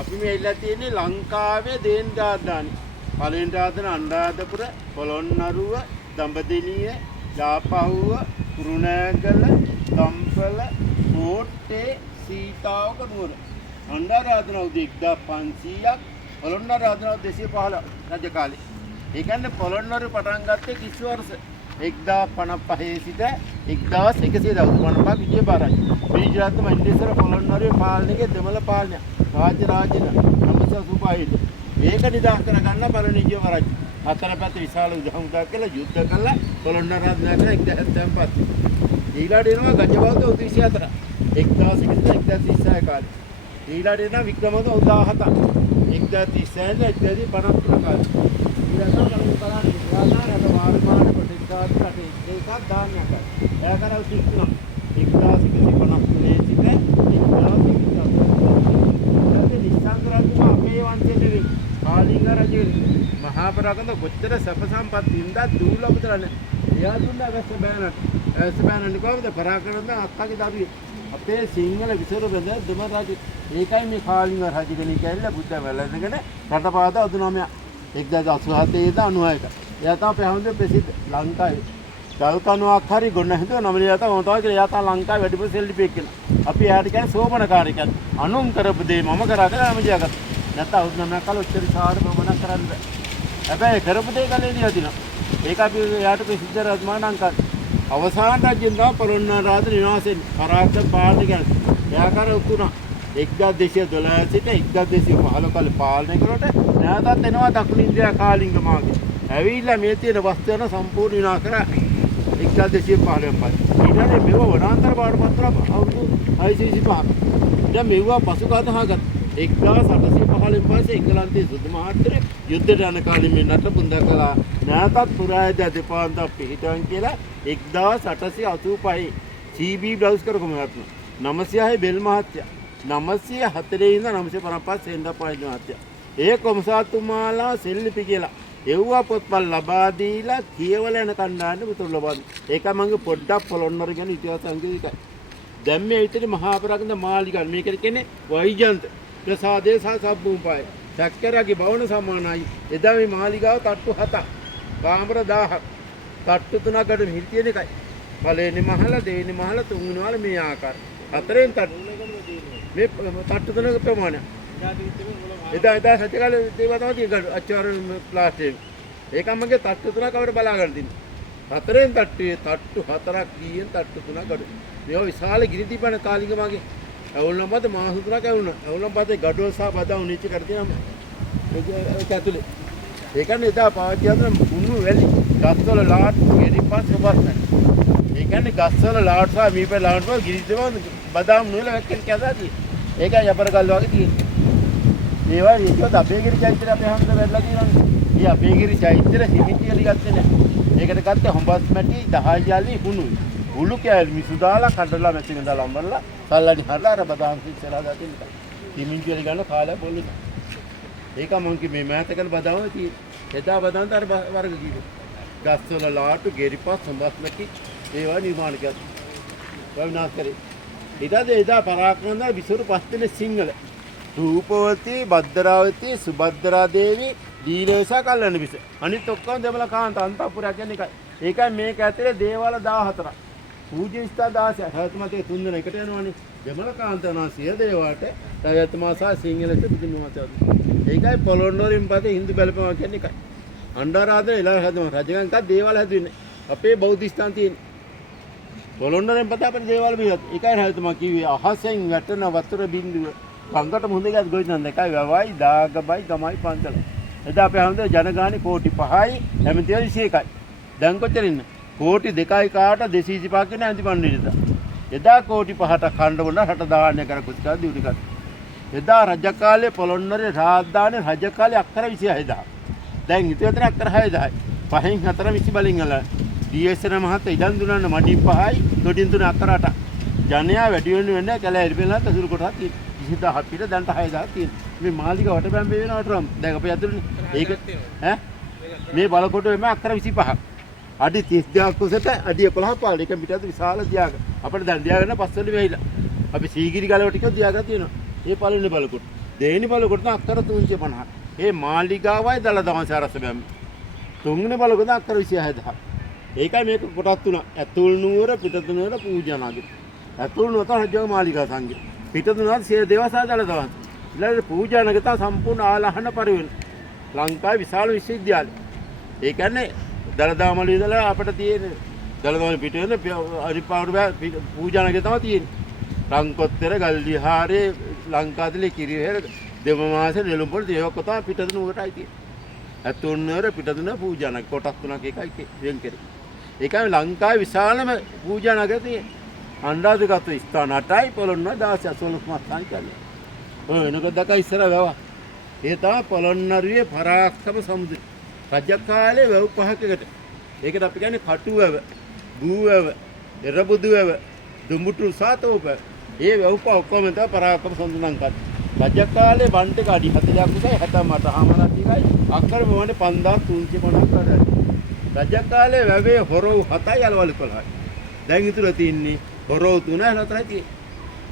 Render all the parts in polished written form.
අපි මේ ඉල්ලලා තියෙන්නේ ලංකාවේ දේන් රාජධානි. පළවෙනි රාජධානි අනුරාධපුර, පොළොන්නරුව, දඹදෙණිය, යාපහුව, කුරුණෑගල, ගම්පල, කෝට්ටේ, සීතාවක නුවර. අනුරාධපුර අවුරුදු 1500ක්, පොළොන්නරුව අවුරුදු 215 රජ කාලේ. ඒ කියන්නේ පොළොන්නරුව පටන් ගත්තේ කිසි වර්ෂ 1055 සිට 1155 විජය බාරයි. විජයරත්න මහින්දේශ්වර පොළොන්නරුවේ පාලනයේ දෙමළ පාලනය. රාජ්‍ය නමස සුපායිද. මේක නිදහස් කරගන්න පළවෙනි විජය රජු. හතර පැත්ත විශාල උදහමුදා කළා යුද්ධ කළා පොළොන්නරුව රාජධානිය කළා 1075. ඊළඟට එනවා ගජබෞද්ධ 24. 1136 කාලේ. ඊළඟට එනවා වික්‍රමෝද 17. 1136 1153 කාලේ. ඊළඟට බලන්න මාර්ගමාන ප්‍රතිකාර රටේ ඒකක් දාන්නක්. එයාකරව සික්ුණා. 1153 සිට 1154. නිසංගරතුමා අපේ වංශයේ නෙවෙයි. කාලිංග රජු මහා පරාක්‍රම කොච්චර සැප සම්පත් දින්දා දූලබුතරනේ. එයා දුන්නා වැස්ස බෑනට. වැස්ස බෑනට කොහොමද පරාක්‍රම අක්කගේ දරුවේ. අපේ සිංහල විසර බඳ දෙම රජු. ඒකයි මේ කාලිංග රජු කෙනෙක් ඇවිල්ලා බුද්ධ වැළඳගෙන රටපාද අදුනමය 1087 96ක. එයා තමයි හැමදේම ප්‍රසිද්ධ ලංකාවේ. ගල්කණුවක් හරි ගොන්න හිතුව නමලියා තමයි මොනවා කියලා එයා තමයි ලංකාවේ වැඩිපුර සෙල්ලිපියෙක් කෙනා. අපි එයාට කියන්නේ සෝමනකාරයෙක්. අනුන් කරපු දේ මම කරා කියලා නමලියා ගත්තා. නැත්නම් අවුරුදු 9ක් කාල ඔච්චර සාහර ප්‍රමාණයක් කරන්න බෑ. හැබැයි කරපු දේ ගලේ දිලා තිනවා. ඒක අපි එයාට ප්‍රසිද්ධ රජමානං කර. අවසාන රජෙන් තමයි පොළොන්නරුව රාජ නිවාසෙන් පරාක්‍රම පාලනය කියන්නේ. එයා කර උතුණා 1212 සිට 1215 කාලේ පාලනය කරලා නැවතත් එනවා දකුණු ඉන්දියා කාලිංග මාගේ. ඇවිල්ලා මේ තියෙන වස්තුවන සම්පූර්ණ විනාශ කරා 1215 පස්සේ. ඊළඟට මෙව වනාන්තර බාටපත් කරලා අවුරුදු 625. දැන් මෙව පසුගත හාගත් 1815 පස්සේ එංගලන්තයේ සුදු මහත්තයා යුද්ධයට යන කාලේ මේ නටබුන් දැකලා නැවතත් පුරායද දෙපාන්දක් පිහිටන් කියලා 1885 CB බ්ලවුස් කරගම යත්න 906 බෙල් මහත්තයා 904 ඉඳන් 955 සෙන්ඩප්පයි මහත්තයා ඒ කොමසාතුමාලා සෙල්ලිපි කියලා එව්වා පොත්පත් ලබා දීලා කියවල යන කණ්ඩායම උතුරු ලබා ඒක මගේ පොඩ්ඩක් පොළොන්නර ගැන ඉතිහාස අංගිකයි දැන් මේ විතරේ මහා පරාක්‍රම මාලිගා මේකට කියන්නේ වෛජන්ත ප්‍රසාදේ සහ සබ්බුම්පාය චක්කරගේ භවන සමානයි එදා මේ මාලිගාව තට්ටු 7ක් කාමර 1000ක් තට්ටු 3කට මිහිරි තියෙන එකයි පළවෙනි මහල දෙවෙනි මහල තුන්වෙනි මහල මේ ආකාර හතරෙන් තට්ටු මේ තට්ටු 3ක ප්‍රමාණය එදා සත්‍ය කාලේ දේවා තමයි තියෙන්නේ අච්චාර ප්ලාස්ටික් ඒකමගේ තට්ටු 3ක් අපිට බලා ගන්න තියෙනවා හතරෙන් තට්ටුවේ තට්ටු 4ක් කීයෙන් තට්ටු 3ක් ගඩු මේවා විශාල ගිනි දීපන කාලිංග මාගේ අවුලම් පද මාස 3ක් ඇවුණා අවුලම් පදේ ගඩොල් සහ බදාව නිච කර තියෙනවා ඒක ඇතුලේ ඒ කියන්නේ එදා පාවිච්චි කරන මුණු වැලි ගස්වල ලාට් ගෙඩිපත් සබස් නැහැ ඒ කියන්නේ ගස්වල ලාට් සහ මීපේ ලාට් වල ගිනි දෙවන බදාම් නුවල වැක්කෙන් කැදාදී ඒකයි අපර ගල් වගේ තියෙන්නේ ඒවා ඒකත් අපේගිරි චෛත්‍යය අපේ හැමද වැල්ලා තියෙනවානේ. මේ අපේගිරි චෛත්‍යය හිමිතිය ලිගත්තේ නැහැ. ඒකට ගත්තේ හොඹස් මැටි 10 යලි හුණුයි. උළු කෑලි මිසු දාලා කඩලා මැටින් දාලා අම්බරලා සල්ලානි හරලා අර බදාම් සිස්සලා දාතින් ඉතින්. හිමිතිය ලිගන්න කාලය පොල්ලි. ඒක මං කි මේ මෑතකල් බදාම තියෙන්නේ. එදා බදාන්ට අර වර්ග කීප. ගස්වල ලාටු ගෙරිපස් හොඹස් මැටි ඒවා නිර්මාණ කරා. වවිනාශ කරේ. ඊට එදා පරාක්‍රම දා විසුරු පස් දෙනේ සිංහල රූපවතී භද්‍රාවතී සුභද්‍රා දේවී දීලේශා කල්යන විස අනිත් ඔක්කොම දෙමළ කාන්ත අන්තපුරා කියන්නේ එකයි. ඒකයි මේක ඇතුලේ දේවාල 14ක්. පූජ්‍ය ස්ථා 16ක්. හැතුමතේ තුන් දෙනා එකට යනවනේ. දෙමළ කාන්ත නාසිය දේවාට තයත්මා සහ සිංහලට බුදුමහතය. ඒකයි පොළොන්නරුවෙන් පස්සේ හින්දු බැලපම කියන්නේ එකයි. අණ්ඩාරාධන ඉලර හැදම රජගන් එකක් දේවාල හැදුවේ. අපේ බෞද්ධ ස්ථාන තියෙන්නේ. පොළොන්නරුවෙන් පස්සේ අපේ දේවාල බිහත්. ඒකයි හැතුමා කිව්වේ අහසෙන් වැටෙන වතුර බින්දුව සංකට මුහුදේ ගියත් ගොවිතැන් දෙකයි වැවයි දාගබයි ගමයි පන්සල. එදා අපේ හැමදේ ජනගහනේ කෝටි 5යි හැමතිය 21යි. දැන් කොච්චර ඉන්න? කෝටි 2යි කාට 225 කියන ඇන්ති පණ්ඩිතද. එදා කෝටි 5ට ඛණ්ඩ වුණා රට දාහනය කර කුස්කා දියුණු කර. එදා රජ කාලේ පොළොන්නරුවේ රාජධානියේ රජ කාලේ අක්කර 26000. දැන් ඉතින් අක්කර 6000යි. පහෙන් 4 20 බලින් අල ඩීඑස්එන මහත්තයා ඉඩම් දුන්නාන මඩින් 5යි දොඩින් 3 අක්කර 8. ජනයා වැඩි වෙන්නේ කැලෑ ඉරිපෙලනත් අසුරු කොටක් තියෙනවා. 20000 පිට දැන්ට 6000 තියෙනවා. මේ මාලිගා වටබැම්බේ වෙනවට දැන් අපේ ඇතුළේ ඒක ඈ මේ බලකොටුවේම අක්කර 25ක්. අඩි 32ක් උසට අඩි 11 පාළ එක පිටත් විශාල දියාග. අපිට දැන් දියාගන්න පස්වල වෙයිලා. අපි සීගිරි ගලව ටික දියාගලා තියෙනවා. ඒ පළවෙනි බලකොටු. දෙවෙනි බලකොට අක්කර 350. ඒ මාලිගාවයි දළදාංශ රස බැම්ම. තුන්වෙනි බලකොට අක්කර 26000. ඒකයි මේක කොටස් තුන. ඇතුල් නුවර පිටත නුවර පූජානාගේ. ඇතුල් නුවර තමයි රජගේ මාලිගා සංඝය. පිටත නුවර සිය දේවසා දළදාංශ. ඊළඟ පූජානාගේ තමයි සම්පූර්ණ ආලහන පරිවෙන. ලංකාවේ විශාල විශ්වවිද්‍යාලය. ඒ කියන්නේ දළදාමල ඉඳලා අපිට තියෙන දළදාමල පිට වෙන අරිපාවුර පූජානාගේ තමයි තියෙන්නේ. රංකොත්තර ගල්විහාරේ ලංකාදලේ කිරිහෙර දෙවමාසේ නෙළුම්පොළ දේවක තමයි පිටත නුවරටයි තියෙන්නේ. ඇතුල් නුවර පිටත නුවර පූජානාගේ කොටස් තුනක් එකයි වෙන් කරේ. ඒකයි ලංකාවේ විශාලම පූජානාගේ තියෙන්නේ. අනුරාධපුරගත ස්ථාන 8යි පොළොන්නරුව 16 මස්ථාන කියන්නේ. ඔය වෙනකොට දක ඉස්සර වැව. ඒ තමයි පොළොන්නරුවේ පරාක්‍රම සමුද්‍රය. රජ කාලේ වැව් පහකකට. ඒකට අපි කියන්නේ කටු වැව, ගූ වැව, එරබුදු වැව, දුඹුටු සාතෝප. ඒ වැව් පහ ඔක්කොම තමයි පරාක්‍රම සමුද්‍ර නම් කරන්නේ. රජ කාලේ බණ්ඩ කඩි 40ක් උසයි 68 හමාරක් ටිකයි අක්කර මොවන්නේ 5350ක් වැඩයි. රජ කාලේ වැවේ හොරව් 7යි අලවලු 11යි. දැන් ඉතුරු තින්නේ හොරව් 3යි 4යි තියෙන්නේ.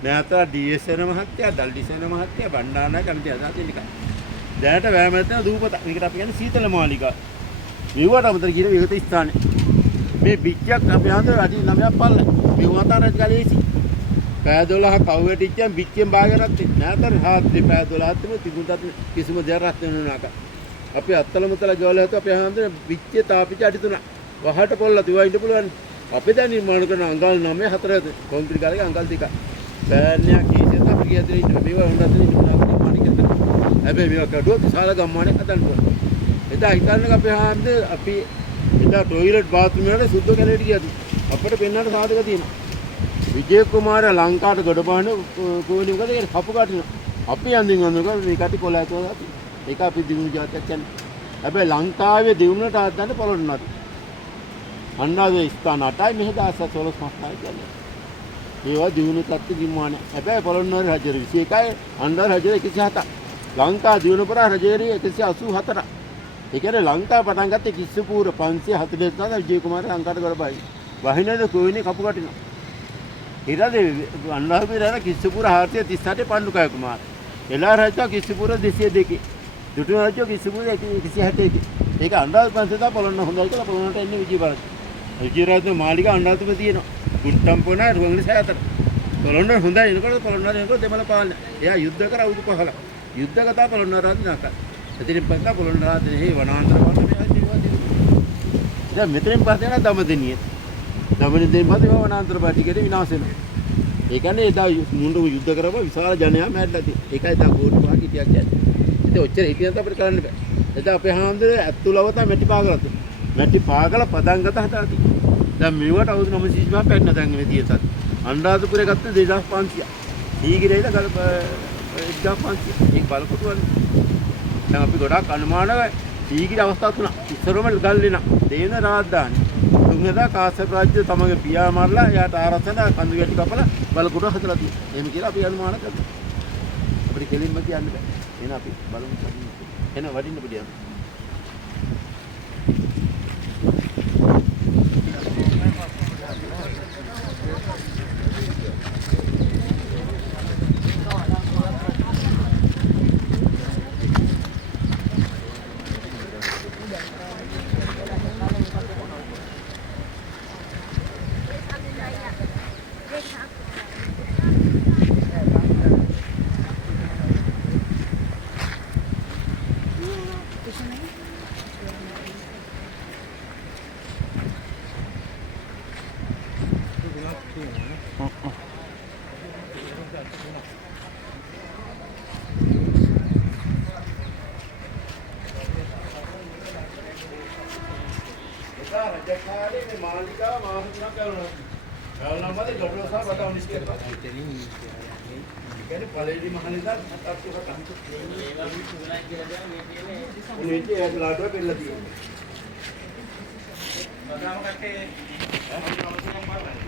නැතර ඩීඑස්එන මහත්තයා, දල්ඩිසෙන මහත්තයා, බණ්ඩාරනායක කමිටුව අදාළ ඉන්නේ. දැනට වැෑමෙන් දූපත. මේකට අපි කියන්නේ සීතල මාලිගා. මෙවට අමතර කියන විගත ස්ථානේ. මේ පිටියක් අපි හන්ද රජි 9ක් පල්ල. මේ වතාරත් ගලේසි. පෑ 12 කවුවැටිච්චන් පිටියෙන් බාගෙනත් නැතර රාත්‍රී පෑ 12ත් තිබුණත් කිසිම දෙයක් රත් වෙනුනාක. අපි අත්තලමතල ගවල හතු අපි හන්ද පිටියේ තාපිට අඩි 3. වහට පොල්ල තියවින්න පුළුවන්. අපි දැන් නිර්මාණ කරන අංගල් 9 4 කොන්ක්‍රීට් ගාලේ අංගල් 2ක්. පෑන්නයක් කීසෙත් අපි ගියදේ ඉන්න මේවා හොඳට නිර්මාණ කරනවා. හැබැයි මේවා කඩුවක් විශාල ගම්මානයක් හදන්න ඕනේ. එදා හිතන්නේ අපි හාන්ද අපි එදා টয়ලට් බාත්රූම් වල සුද්ධ කැලේට ගියද අපිට පෙන්වන්න සාධක තියෙනවා. විජේ කුමාර ලංකාවට ගොඩබාන කෝලි මොකද ඒ කපු කටින. අපි යන්දින් යනකොට මේ කටි කොළ ඇතුළත අපි. ඒක අපි දිනු ජාතක කියන්නේ. හැබැයි ලංකාවේ දිනුනට හදන්න පොළොන්නරුව. අන්නාගේ ස්ථාන 8යි මෙහෙ 16 මස්ථාන කියන්නේ. ඒවා දිනු තත්ති දිමාන. හැබැයි පොළොන්නරුව රජු 21යි අන්නාර රජු 107ක්. ලංකා දිනුපුරා රජේරිය 184. ඒ කියන්නේ ලංකාව පටන් ගත්තේ කිස්සපූර 540 තන විජේ කුමාර ලංකාවට ගොඩබයි. වහිනේද කොයිනේ කපු කටින. ඊට අනුරාධපුර රජ කිස්සපූර 438 පණ්ඩුකය කුමාර. එලා රජ කිස්සපූර 202. දුටු රජ කිස්සපූර 161. ඒක අනුරාධපුර පන්සල පොළොන්න හොඳයි කියලා පොළොන්නට එන්නේ විජේ බලන්න. විජේ රාජ මාලිගා අනුරාධපුර තියෙනවා. ගුණ්ටම්පොන රුවන්වැලි 64. පොළොන්න හොඳයි. එනකොට පොළොන්නට එනකොට දෙමළ පාලන. එයා යුද්ධ කර අවුරුදු 15. යුද්ධ කතා පොළොන්නරුව රාජ නාකා. එතනින් පස්සේ පොළොන්නරුව රාජ හේ වනාන්තර වලට මෙහා දිනවා දිනවා. දැන් මෙතනින් පස්සේ යන දමදෙනිය. දමදෙනියෙන් පස්සේ වනාන්තර පාටිකේ විනාශ වෙනවා. ඒ කියන්නේ එදා මුණ්ඩු යුද්ධ කරපුවා විශාල ජනයා මැරලා තියෙනවා. ඒකයි දා කෝටි පහක් හිටියක් කියන්නේ. ඉතින් ඔච්චර හිටියත් අපිට කරන්න බෑ. එදා අපේ හාමුදුර ඇත්තුලව තමයි මැටි පාගලත්. මැටි පාගලා පදංගත හදලා තියෙනවා. දැන් මේවට අවුරුදු 935 පැන්න දැන් මේ තියෙසත්. අනුරාධපුරේ ගත්ත 2500. ඊගිරේද ගල 1500. ඒක බලකොටුවනේ. දැන් අපි ගොඩක් අනුමානව ඊගිරි අවස්ථා තුනක්. ඉස්සරම ගල් වෙන දේන රාජධානි. තුන්වෙනිදා කාශ්‍යප රාජ්‍ය තමගේ පියා මරලා එයාට ආරක්ෂණ කඳු වැටි කපලා බලකොටුව හදලා තියෙනවා. එහෙම කියලා අපි අනුමාන කරනවා. අපිට කෙලින්ම කියන්න බෑ. එහෙනම් අපි බලමු. එන වඩින්න පිටියන. රජකාලේ මේ මාලිගාව මාස 3ක් ගලනවා. ගලනවා මත ගොඩනසා වටා උනිස් කරනවා. කියන්නේ පළේදී මහලෙන්දා අත්තු හතක්. ඒවා මේ තුනක් කියලා මේ තියෙන්නේ. මේකේ ඒක ලාටුව පෙන්නලා තියෙනවා. බදාම කට්ටේ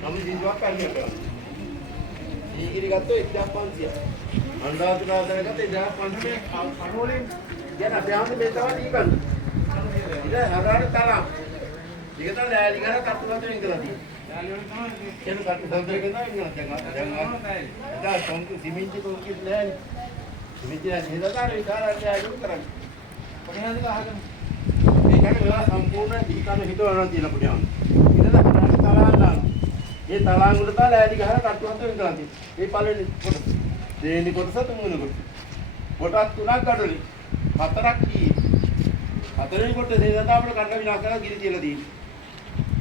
නම් ජීවත් කරන්නේ කරා. ඊගිරි ගත්තොත් 1500. අනුරාධපුර ආදාය ගත්තේ 1500 කණෝලෙන්. කියන අපි ආන්නේ මේ තමයි ඊකන්න. ඉතින් හරාට තරම් ඒක තමයි ලෑලි ගන්න කටුවට ඉඳලා තියෙන්නේ. ලෑලි වල තමයි කියන කටු සම්බරේ කරනවා ඉන්නවා දැන් දැන් දැන් සිමෙන්ති කොන්ක්‍රීට් ලෑලි. මෙච්චර හේදාතර විකාරන්නේ ආයු කරන්නේ. පොඩිහාන්දි අහගෙන. මේ කියන්නේ මේවා සම්පූර්ණ දීකන හිතවනවා තියෙන පොඩිහාන්දි. ඊට තමයි තලාන් දානවා. ඒ තලාන් උඩ දාලා ඈඩි ගහලා කට්ටුවත් විතරක් තියෙනවා. ඒ පළවෙනි කොටස. දෙවෙනි කොටස තුන්වෙනි කොටස. කොටස් තුනක් ගඩොලි. හතරක් කී. හතරෙනි කොටස හේදාතර අපිට කන්න විනාශ කරලා ගිනි තියලා තියෙනවා.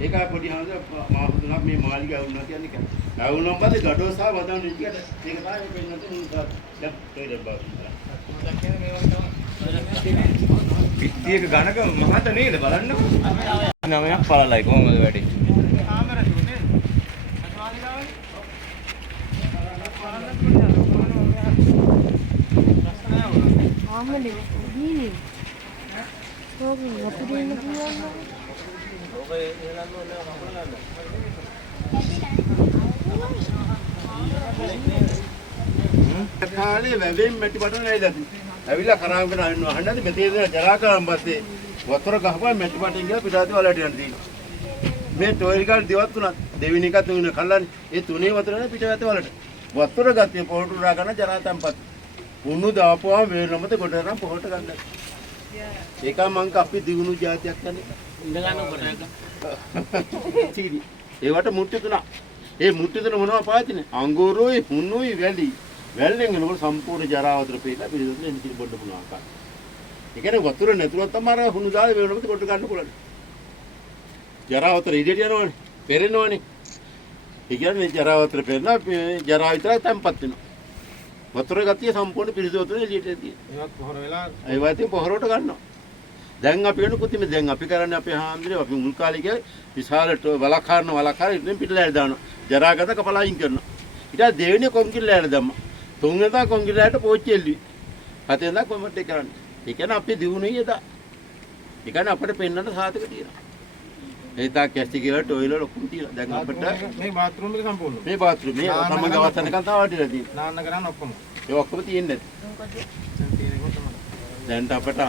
ඒකයි පොඩි හාමුදුර මාස තුනක් මේ මාළිගාව වුණා කියන්නේ කන්නේ. ආ වුණාම පස්සේ ගඩොල් සහ වදන් විදියට ඒක තමයි වෙන්නත් නුසාර. දැන් තේරෙන්න බෑ. පිටියක ගණක මහත නේද බලන්නකො. 9ක් පළලයි කොහොමද වැඩි? ආමලි දීනි. ඕක අපිට ඉන්න පුළුවන්. කාලේ වැවෙන් මැටි බඩන ඇවිල්ලා තියෙනවා. ඇවිල්ලා කරාගෙන අහනවා. අහන්නද මෙතේ දෙන ජරා කරන් පස්සේ වතුර ගහපුවා මැටි බඩෙන් ගිහලා පිටාති වලට යන්න තියෙනවා. මේ ටොයිල් ගාල් දෙවත් තුනක් දෙවෙනි එක තුන කල්ලානේ. ඒ තුනේ වතුරනේ පිටාති වලට. වතුර ගත්තේ පොහොට උරා ගන්න ජරා තම්පත්. උණු දාපුවා වේලමත ගොඩනම් පොහොට ගන්න. ඒක මං අපි දිනුණු જાතියක් යන්නේ. ඉඳ ගන්න කොට සීරි. ඒවට මුට්ටු තුනක්. ඒ මුට්ටු තුන මොනවද පාතිනේ? අඟුරුයි, හුණුයි, වැලි. වැල්ලෙන් එනකොට සම්පූර්ණ ජරා වතුර පේලා පිළිදෙන්න එන්න කිරි බොන්න පුළුවන් ආකාර. ඒ කියන්නේ වතුර නැතුවත් තමයි අර හුණු දාලා වේලමත කොට ගන්න පුළුවන්. ජරා වතුර ඉදිරියට යනවනේ. පෙරෙනවනේ. ඒ කියන්නේ ජරා වතුර පෙරලා ජරා විතරයි තැම්පත් වෙනවා. වතුර ගතිය සම්පූර්ණ පිරිසිදු වතුර එළියට තියෙනවා. ඒවත් පොහොර වෙලා ඒවා ඉතින් පොහොරට ගන්නවා. දැන් අපි වෙන කුතිම දැන් අපි කරන්නේ අපේ හාමුදුරුවෝ අපි මුල් කාලේ කිය විශාලට වලකාර ඉතින් පිටලයට දානවා. ජරාගත කපලායින් කරනවා. ඊට දෙවෙනි කොන්කිරලයට දැම්මා. තුන්වෙනිදා කොන්කිරලයට පෝච්චි එල්ලුවේ. හතෙන්දා කොමට් එක කරන්නේ. ඒ කියන්නේ අපි දිනුනේ එදා. ඒ කියන්නේ අපිට පෙන්වන්න සාතක තියෙනවා. ඒ තා කැස්ටි කියලා ටොයිලට් ඔක්කොම තියලා. දැන් අපිට මේ බාත්රූම් එක සම්පූර්ණ. මේ බාත්රූම් මේ තමන් ගවස්සනකන් තමයි වටිලා තියෙන්නේ. නාන්න කරන්න ඔක්කොම. ඒ ඔක්කොම තියෙන්නේ නැති. දැන් අපිට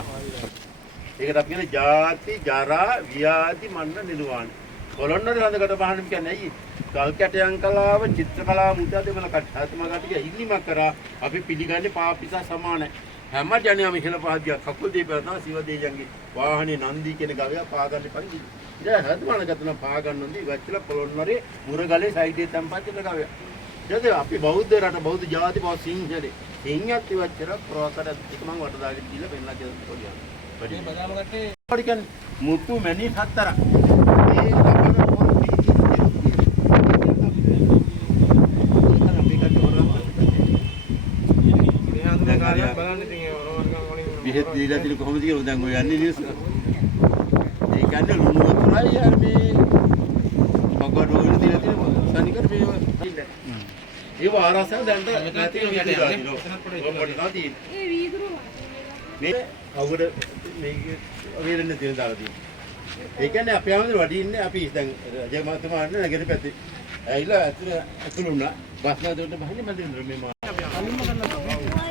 ඒකට අපි කියන්නේ ජාති ජරා ව්‍යාධි මන්න නිර්වාණ. කොළොන්නර රඳකට බහන්න කියන්නේ ඇයි? කල් කැටයන් කලාව චිත්‍ර කලාව මුදා දෙවල කටහතමකට ඉල්ලීමක් කරා අපි පිළිගන්නේ පාපිසා සමානයි. හැම ජනයම ඉහළ පහදියා කකුල් දීපලා තමයි සිව දෙවියන්ගේ වාහනේ නන්දි කියන ගවයා පාගන්නේ පරිදි. ඉතින් හදවන ගතන පාගන්න නන්දි වැච්චලා කොළොන්නරේ මුරගලේ සයිඩේ තැම්පත් වෙන ගවයා. ඊට අපි බෞද්ධ රට බෞද්ධ ජාති බෞද්ධ සිංහලේ සිංහත් ඉවච්චර ප්‍රවාසයට එක මම වට දාගෙන දීලා පෙන්නලා කියලා. මේ බදාම කට්ටේ පරිකන් මුතු මැණි හතරක්. ඒ ලබන පොර බලන්න ඉතින් ඒ වරවර්ගම් වලින් බෙහෙත් දීලා තියලා කොහොමද කියලා දැන් ඔය යන්නේ නිවුස්. ඒ කියන්නේ ලුණු වතුරයි යාර මේ මගඩ වල දීලා තියෙන සනිකර මේ ඒව ආරසන දැන්ට නැති වෙනවා කියන්නේ. ඒ වීදුරු මේ අවුර මේක වේරෙන්න තියෙන දාලා තියෙනවා. ඒ කියන්නේ අපේ ආමතුරු වැඩි ඉන්නේ අපි දැන් රජමාතුමා ඉන්නේ නැගෙත පැත්තේ. ඇයිලා අතුරු වුණා. බස්නා දෙන්න බහින්නේ මන්දිර මේ මා. අලින්ම කරනවා.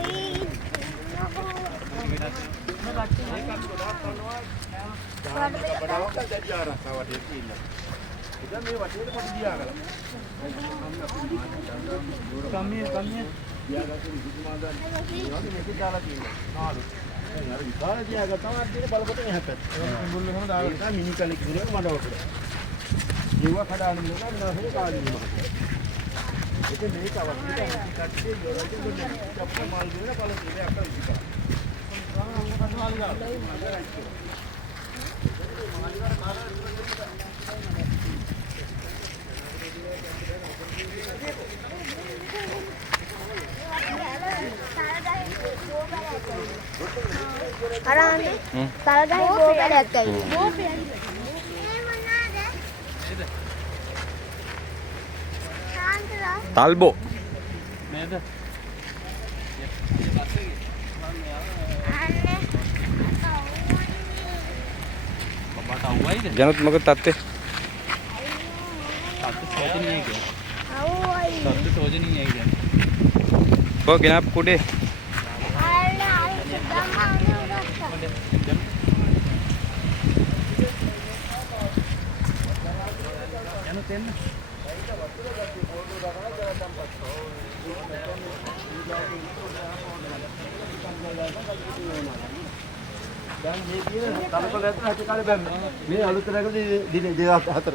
ඉතින් මේ වටේට පොඩි දියාගලා. කම්මිය දියාගත්තු විදුමාදන්. ඒවගේ මේක දාලා තියෙනවා. නාලු. දැන් අර විකාර දියාගත්තා තමයි තියෙන බලකොට එහාට. ඒක මුල්ල එහෙම දාලා මිනි කලෙක් ගිරේ මඩවකට. ජීව කඩාන මිලලා නාහේ කාලේ ඉන්නවා. ඒක මේක අවශ්‍ය කට්ටිය යොරයිද ගොඩක් අප්ප මාල් දෙන කලින් ඉතින් අක්කා විකාර. අරන්නේ තලගහේ බෝපැලයක් ඇයි බෝපැලයි තල්බෝ නේද? බබාට අවුයිද? ජනත් මොකද තත්ත්වේ? තත්ත්ව සෝජනීයයි කියන්නේ. අවුයි තත්ත්ව සෝජනීයයි කියන්නේ. කො ගෙනාප් කුඩේ යනත් එන්න. දැන් මේ තියෙන තලකොළ ඇතුළ හැටි කාලේ බැම්ම. මේ අලුත් රැග දින 2004.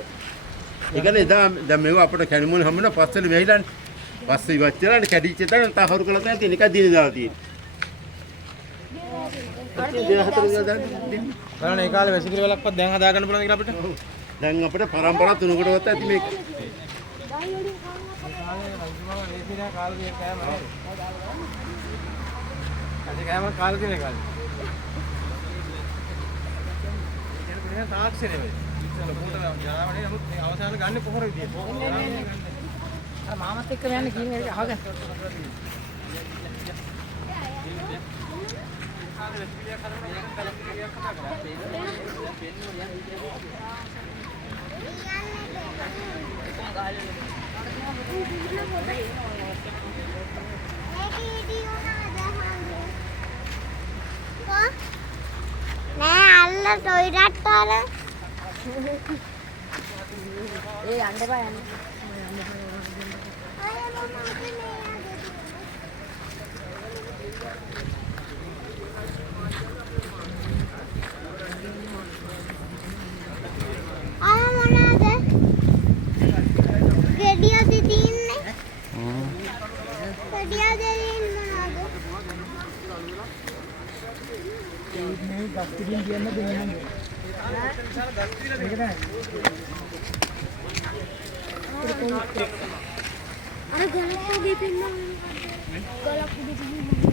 ඒ කියන්නේ එදා දැන් මේව අපිට කැණිමුණ හම්බුන පස්සෙලි වෙයිලානේ. පස්සේ ඉවත් වෙලානේ කැඩිච්ච තැන තහවුරු කරලා තියෙන එකයි දින දාලා තියෙන්නේ. 2004 බලන්න ඒ කාලේ වැසිකිලි වලක්වත් දැන් හදා ගන්න පුළුවන් කියලා අපිට. දැන් අපිට පරම්පරා තුනකටවත් ඇති මේක. තාක්ෂණය වෙයි. ඉතින් පොත යනවනේ නමුත් මේ අවසාන ගන්න පොහොර විදියට. අර මාමත් එක්ක යන්න කියන එක අහගන්න. නෑ අල්ල ටොයිලට් වල ඒ යන්න බෑ යන්න අය මොනවාද ගෙඩියද තින්නේ ගෙඩියද මොනවාද මේ ගස්තිලින් කියන්න දෙන්නේ. අර ගලක් උඩින් පින්නම් ගලක් උඩින් පින්නම්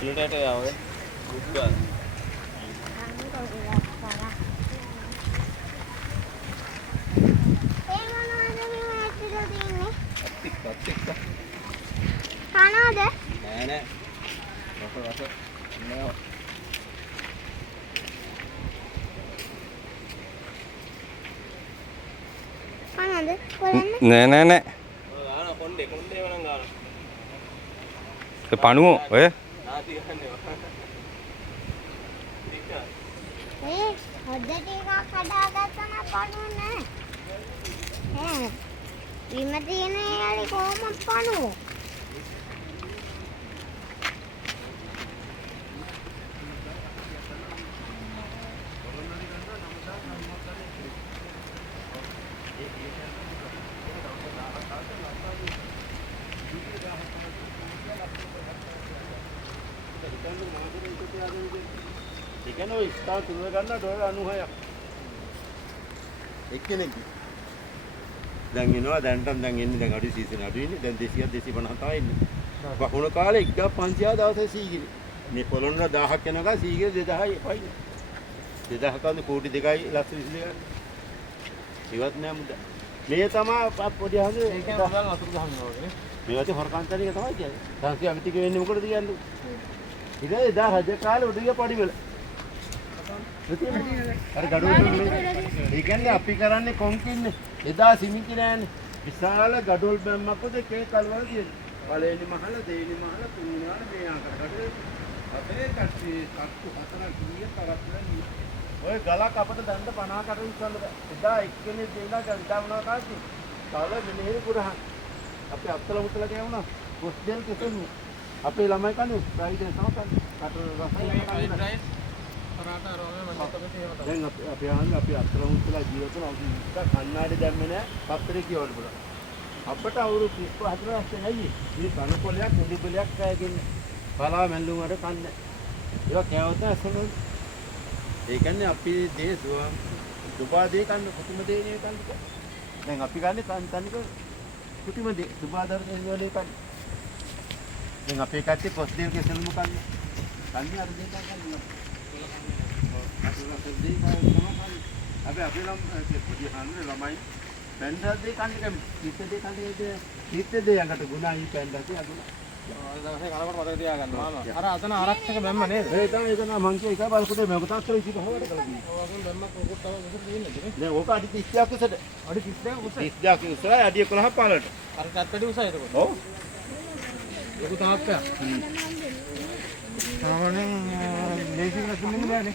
පිටට යවද දුක්ගා ඒ මොනවද මේ ඇත්තට තින්නේ අත්තික් කනවද නෑ නෑ රස නෑ කනවද කොහෙන්ද නෑ නෑ නෑ ගාන කොණ්ඩේ වරන් ගාන ඒ පණුව ඔය නාති ගන්නවා ඒ හොද්ද ටිකක් හදාගත්තම පණුව නෑ ඈ විම තියෙන ඒගලි කොහොම පණුව ඒ කියන්නේ ඔය ස්ථාන තුන ගන්න $96ක්. එක්කෙනෙක්. දැන් එනවා දැන්ටම දැන් එන්නේ දැන් අඩු සීසන් අඩු ඉන්නේ දැන් 200ක් 250 තමයි ඉන්නේ. වහුණ කාලේ 1500 දවසේ සීගිරි. මේ පොළොන්නර 1000ක් යනකම් සීගිරි 2000යි එපයි. 2000 කන්ද කෝටි 2යි ලක්ෂ 22යි. ඉවත් නෑ මුද. මේ තමයි පොඩි හඳු ඒක මුදල් වතුර ගහන්න ඕනේ. මේවට හොරකන්තන එක තමයි කියන්නේ. සංස්කෘතික අමිතික වෙන්නේ මොකටද කියන්නේ? ඉතින් එදා රජ කාලේ උඩිය පඩිවල. අර ගඩොල් ඒ කියන්නේ අපි කරන්නේ කොන්කින්නේ. එදා සිමිති නෑනේ. විශාල ගඩොල් බැම්මක් උද කේ කල්වල තියෙනවා. පළවෙනි මහල, දෙවෙනි මහල, තුන්වෙනි මහල මේ ආකාර ගඩොල්. අපේ කට්ටිය කට්ටු හතරක් ගිය තරක්ලා ඔය ගලක් අපිට දණ්ඩ 50කට විශ්වන්න බෑ. එදා එක්කෙනෙක් දෙන්නා ගඳවනවා කාටි. තව මෙහෙරි පුරහන්. අපි අත්තල මුත්තල ගෑවුණා. ගොස් දෙල් කෙසෙන්නේ. අපේ ළමයි කන්නේ ප්‍රයිඩ් සමකන්නේ. කටු රසයි දැන් අපි ආන්නේ අපි අත්තල මුත්තල ජීවිත වුණා. කන්නාඩි දැම්මේ නෑ. පත්තරේ කියවන්න බුණා. අපිට අවුරුදු 34 වස්සේ නැයි. මේ කනකොලයක් උඩිපලයක් කෑගෙන බලා මැල්ලුම් වල කන්නේ. ඒක කෑවොත් අසලයි. ඒ කියන්නේ අපි දේශුවා දුබා දේ කන්න කුතුම දේ නේ කන්නේ. දැන් අපි ගන්නේ තනික කුතුම දේ දුබාදර දෙන්නේ කන්නේ. දැන් අපේ කට්ටිය පොස් දෙල් කෙසෙල්ම කන්නේ. කන්නේ අර දෙන්න කන්නේ. අපි නම් පොඩි හන්නේ ළමයි පැන්ඩ දේ කන්නේ කැමති. පිට දේ කන්නේ පිට දේ යකට ගුණයි පැන්ඩ දේ අදුන. දවසේ කලකට මතක තියාගන්න මාමා. අර අතන ආරක්ෂක බැම්ම නේද? ඒ තමයි ඒක නම් මං කිය එක බලකුදේ මේක තාක්ෂර ඉති කොහොමද කරන්නේ? ඔයගොල්ලෝ බැම්මක් උකුත් තව උසට තියෙන්නේ නේ. දැන් ඕක අඩි 30ක් උසට. අඩි 30ක් උස. 30ක් උසයි අඩි 11ක් පාලට. අර කට්ටඩි උසයි එතකොට. ඔව්. ලොකු තාක්කයක්. ආවනේ ලේසි වෙන තුන්වෙනි බෑනේ.